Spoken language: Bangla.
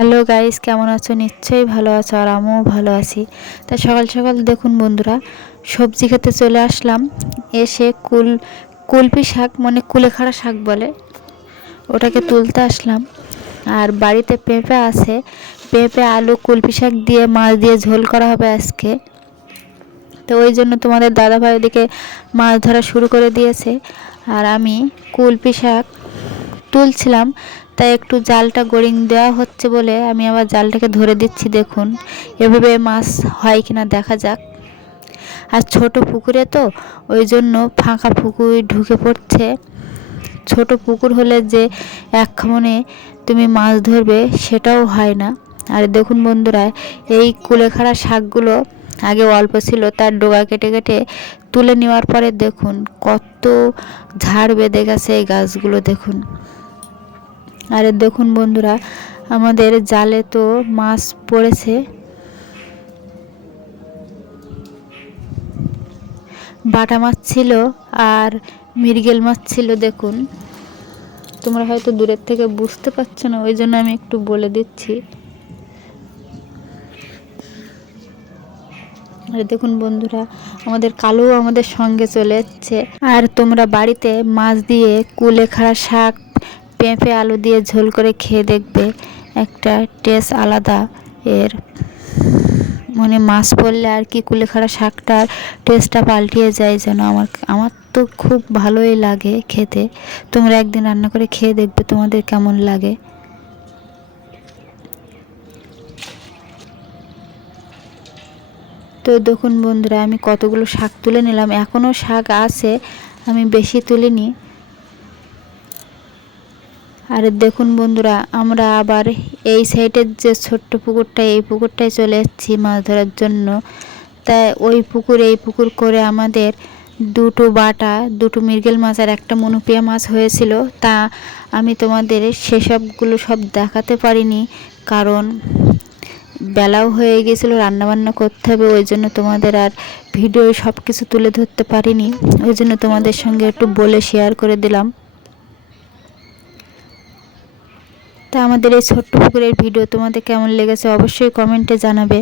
হ্যালো গাইস, কেমন আছো? নিশ্চয়ই ভালো আছো আর আমিও ভালো আছি। তা সকাল সকাল দেখুন বন্ধুরা, সবজি খেতে চলে আসলাম। এসে কুল, কুলপি শাক মানে কুলেখাড়া শাক বলে, ওটাকে তুলতে আসলাম। আর বাড়িতে পেঁপে আছে, পেঁপে, আলু, কুলপি শাক দিয়ে, মাছ দিয়ে ঝোল করা হবে আজকে। তো ওই জন্য তোমাদের দাদাভাই ওদিকে মাছ ধরা শুরু করে দিয়েছে। আর আমি কুলপি শাক তুলছিলাম। তাই একটু জালটা গড়িং দেওয়া হচ্ছে বলে আমি আবার জালটাকে ধরে দিচ্ছি, দেখুন। এভাবে মাছ হয় কিনা দেখা যাক। আর ছোট পুকুরে তো, ওই জন্য ফাঁকা পুকুর ঢুকে পড়ছে। ছোট পুকুর হলে যে এক খামনে তুমি মাছ ধরবে, সেটাও হয় না। আর দেখুন বন্ধুরা, এই কুলেখাড়া শাকগুলো আগে অল্প ছিল, তার ডোগা কেটে কেটে তুলে নেওয়ার পরে দেখুন, কত ঝাড় বেঁধে গেছে এই গাছগুলো, দেখুন। আর দেখুন বন্ধুরা, আমাদের জালে তো মাছ পড়েছে। বাটা মাছ ছিল আর মৃগেল মাছ ছিল, দেখুন। তোমরা হয়তো দূরের থেকে বুঝতে পারছ না, ওই জন্য আমি একটু বলে দিচ্ছি। আর দেখুন বন্ধুরা, আমাদের কালো আমাদের সঙ্গে চলে যাচ্ছে আর তোমরা বাড়িতে মাছ দিয়ে কুলেখাড়া শাক পেঁপে আলু দিয়ে ঝোল করে খেয়ে দেখবে একটা টেস্ট আলাদা। এর মানে মাছ পড়লে আর কি কুলেখাড়া শাকটার টেস্টটা পাল্টিয়ে যায় যেন আমার আমার তো খুব ভালোই লাগে খেতে। তোমরা একদিন রান্না করে খেয়ে দেখবে তোমাদের কেমন লাগে। তো দেখুন বন্ধুরা, আমি কতগুলো শাক তুলে নিলাম। এখনও শাক আছে, আমি বেশি তুলিনি। আর দেখুন বন্ধুরা, আমরা আবার এই সাইডের যে ছোট্ট পুকুরটা, এই পুকুরটায় চলে এসেছি মাছ ধরার জন্য। তাই ওই পুকুর, এই পুকুর করে আমাদের দুটো বাটা, দুটো মৃগেল মাছ আর একটা মনুপিয়া মাছ হয়েছিল। তা আমি তোমাদের সেসবগুলো সব দেখাতে পারিনি, কারণ বেলাও হয়ে গেছিল, রান্নাবান্না করতে হবে, ওই জন্য তোমাদের আর ভিডিও সব কিছু তুলে ধরতে পারিনি। ওই জন্য তোমাদের সঙ্গে একটু বলে শেয়ার করে দিলাম। তা আমাদের এই ছোট্ট পুকুরের ভিডিও তোমাদের কেমন লেগেছে অবশ্যই কমেন্টে জানাবে।